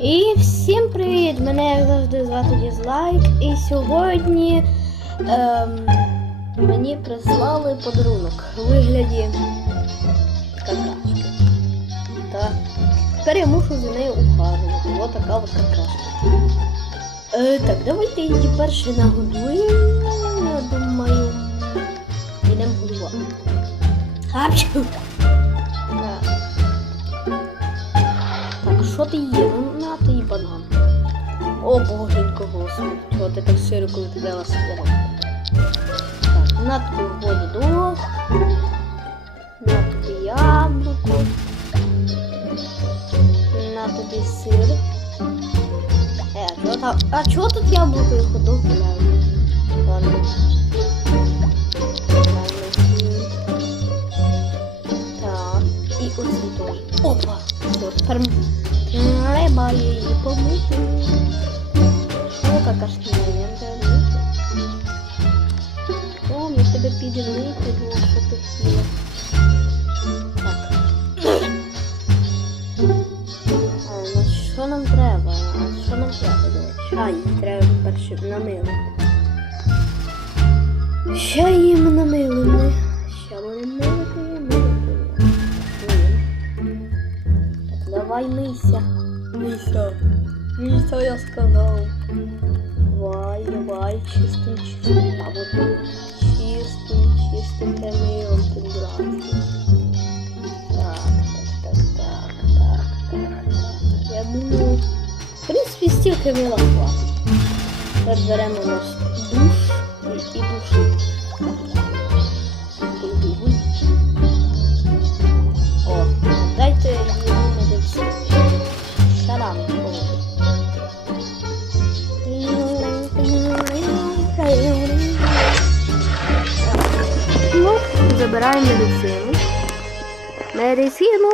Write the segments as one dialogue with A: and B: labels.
A: І всім привіт! Мене як завжди звати Дізлайк. І сьогодні ем, мені прислали подарунок у вигляді какашки. Так. Тепер я мушу за нею ухажувати. Ось така от какашка. Е, так, давайте її перше нагодуємо. Я думаю, йдемо годувати. Апчу! Так. Що ти є? О, боженько, господи, чого ти так широко відкрила себе? Так, на тобі водідох, на тобі яблуко, на тобі сир. Е, чого там? А чого тут яблуко і ходок гуляють? Ладно. Ладно. Так, і оце що нам треба? Що нам треба? до речі? А, їй треба перше намили. Ще їм намилимо. Ще будемо милити. Так, давай мийся. Мийся. Мийся, я сказав. Давай, давай, чистим, чистим. А вот тут чистим, чистим милом тут братки. Стільки мила хватить. Тепер беремо наш душ і, душик. О, дайте йому медицину. Шарам. Ну, забираємо медицину. Медицину.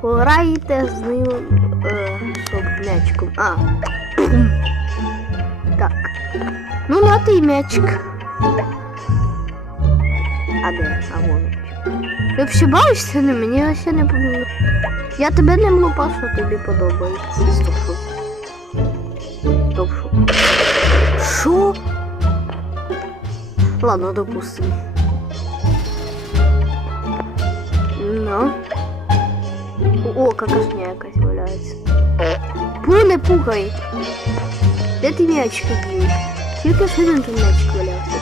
A: Е. Пограйте з ним е, щоб м'ячиком. А. Так. Ну, на ти м'ячик. А де? А вон. Ти бавишся на мені, ще не помню. Я тебе не млопа, що тобі подобається. Стоп, що? Стоп, що? Що? Ладно, допустим. Ну. О, какашня якась валяється. Пу, не пукай. Де ти м'ячик такий? Тільки ж один тут м'ячик валявся.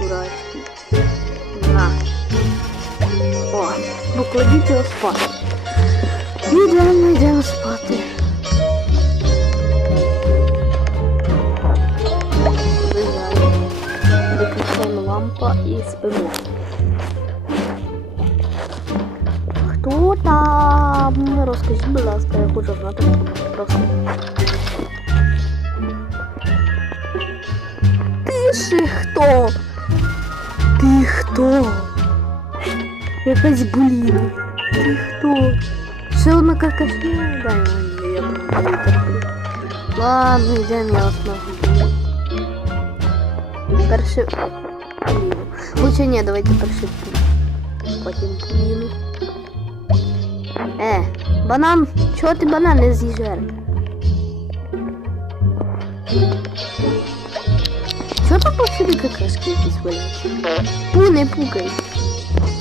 A: Дурацький. На. О, покладіть його спати. Йдемо, йдемо спати. там? Розкажіть, будь ласка, я хочу знати просто. Ти ще хто? Ти хто? Якась буліна. Ти хто? Ще одна какашня? Дай мені, я не терплю. Ладно, йдемо, я вас нагодую. Перше... Поліну. Лучше ні, давайте перше поліну. Потім поліну. Е, Банан, чого ти банан не з'їжджаєш? Чого там повсюди какашки якісь валяються? Пу, не пукай.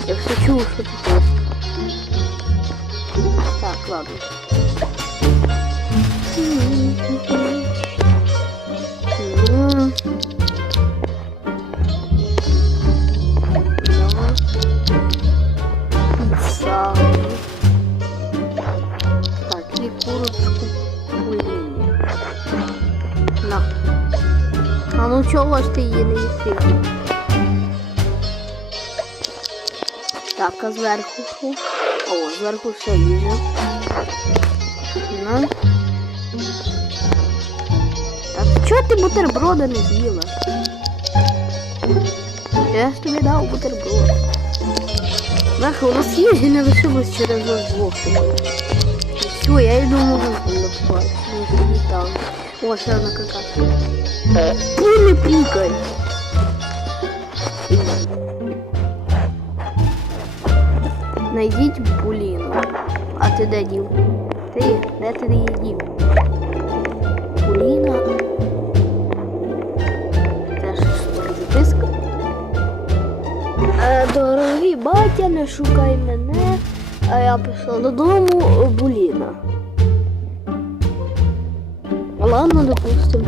A: Я все чув, що тут. Так, ладно. На. А ну чого ж ти її не їси? Так, а зверху? О, зверху все їжа. Ну. Так, чого ти бутерброда не з'їла? Я ж тобі дав бутерброд. Нахуй, у нас їжі не лишилось через вас двох. Все, я йду вулицю спати. Не залітав. О, ще одна какашка. Пу, не пікай. Найдіть Буліну. А? Ти, де ти її дів? Буліна. Це ж що записка? Е, дорогий батя, не шукай мене. А я пішла додому Буліна. Ладно, допустим.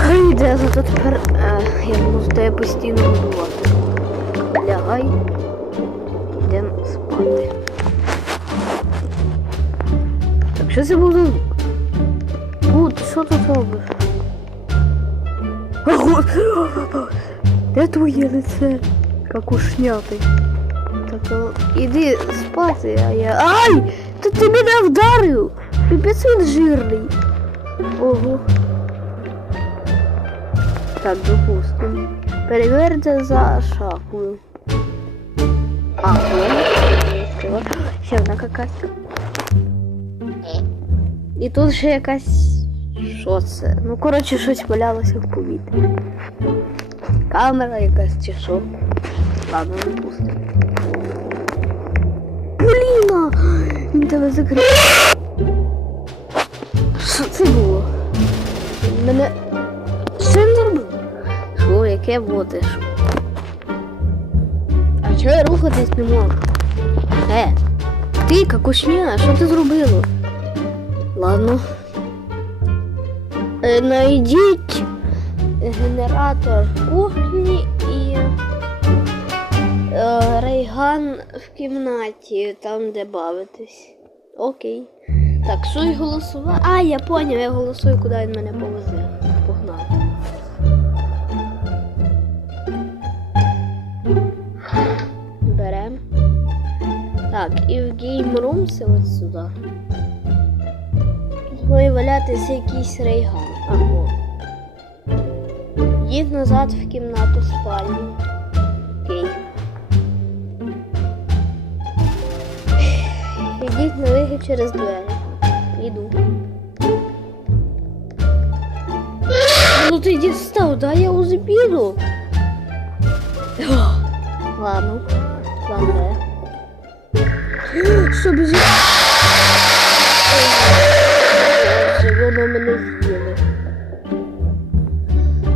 A: Хай йде, зато тепер е, я буду тебе постійно годувати. Лягай. Йдемо спати. Так, що це буду? Бу, ти що тут робиш? Ого! Де твоє лице? Как ушнятий. Так, ну, іди спати, а я. Ай! Ти мене вдарив! Піпець він жирний. Ого. Так, допустим. Перевірте за шахою. А, відкрила. Ще одна какашка. І тут ще якась. Що це? Ну, коротше, щось валялося в повітрі. Камера якась чи що. Ладно, не пусти. Бліна! Він тебе закрив. Що, яке водиш? А чого я рухатись не можу? Е, ти, какушня, що ти зробила? Ладно. Е, найдіть генератор кухні і е, рейган в кімнаті, там де бавитись. Окей. Так, суй голосувати. А, я поняв, я голосую, куди він мене повезе. Погнали. Так, і в Game Room це от сюди. Має валятися якийсь рейган. А, о. Їдь назад в кімнату спальні. Окей. Ідіть на вихід через двері. Іду. Ну ти дістав, да я узбіду. Ладно. Ладно. Що біжить? Воно мене з'їло.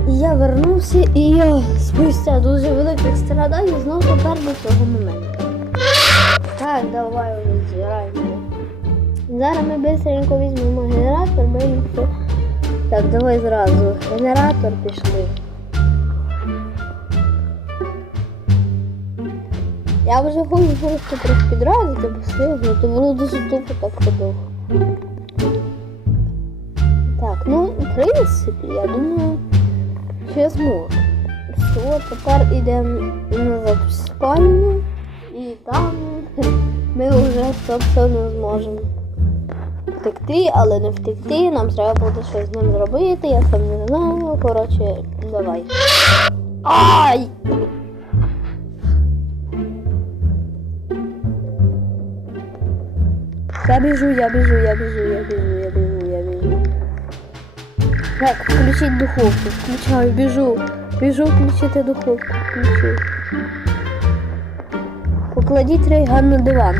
A: Я вернувся і я спустя дуже великих страдань знову тепер до цього моменту. Так, давай вже збираємо. Зараз ми швидко візьмемо генератор, ми все. Так, давай зразу. Генератор пішли. Я вже хочу просто розпідразити, бо встигну, то було дуже тупо так подовго. Так, ну, в принципі, я думаю, що я зможу. Все, тепер йдемо назад в спальню і там ми вже собственно зможемо втекти, але не втекти, нам треба буде щось з ним зробити, я сам не знаю. Коротше, давай. Я біжу, я біжу, я біжу, я біжу, я біжу, я біжу. Так, включіть духовку. Включаю, біжу. Біжу включити духовку. Включу. Покладіть рейган на диван.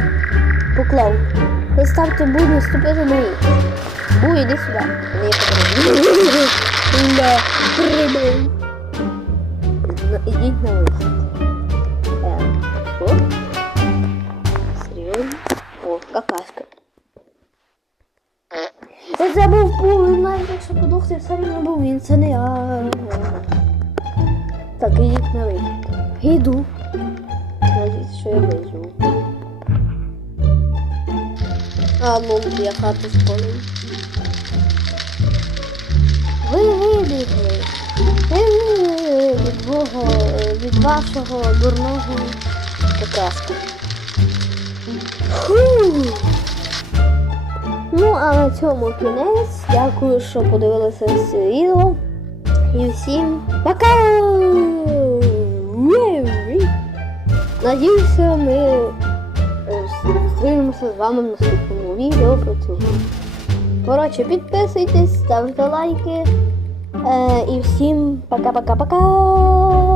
A: Поклав. Поставте бу наступити на їх. Бу, іди сюди. Мені потрібно. Да, прибив. Ідіть на Це був був, навіть якщо подохти, все рівно був він, це не я. Так, ідіть на вихід. Іду. Надіюсь, що я виживу. А, ну, я хату спалив. Ви вибігли. Ви від Бога, від вашого дурного какашка. Фух. Ну, а на цьому кінець. Дякую, що подивилися це відео. І всім пока! Надіюся, ми е, зустрінемося з вами в наступному відео про цю. Коротше, підписуйтесь, ставте лайки. Е, і всім пока-пока-пока!